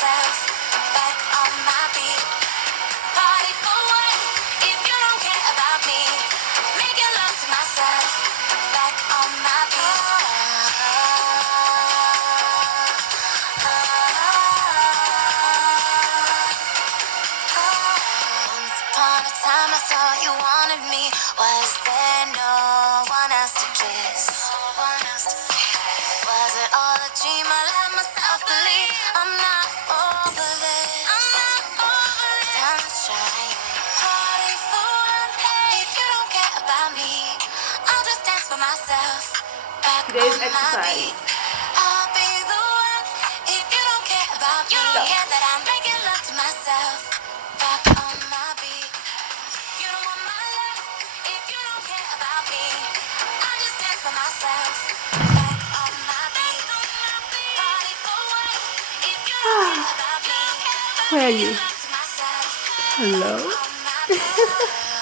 myself back on my beat. Party for what? If you don't care about me, making love to myself back on my beat. Once upon a time I thought you wanted me. Was there no one else to kiss? Was it all a dream? I let myself believe. I'm not over this. Time to try it. Party for one. If you don't care about me, I'll just dance for myself back Today's on my exercise. beat. I'll be the one. If you don't care about me, you don't care that I'm making love to myself back on my beat. You don't want my love if you don't care about me. I just dance for myself back on my beat. Party for what? If you don't care about me, Where are making you? love to myself Hello? on my beat.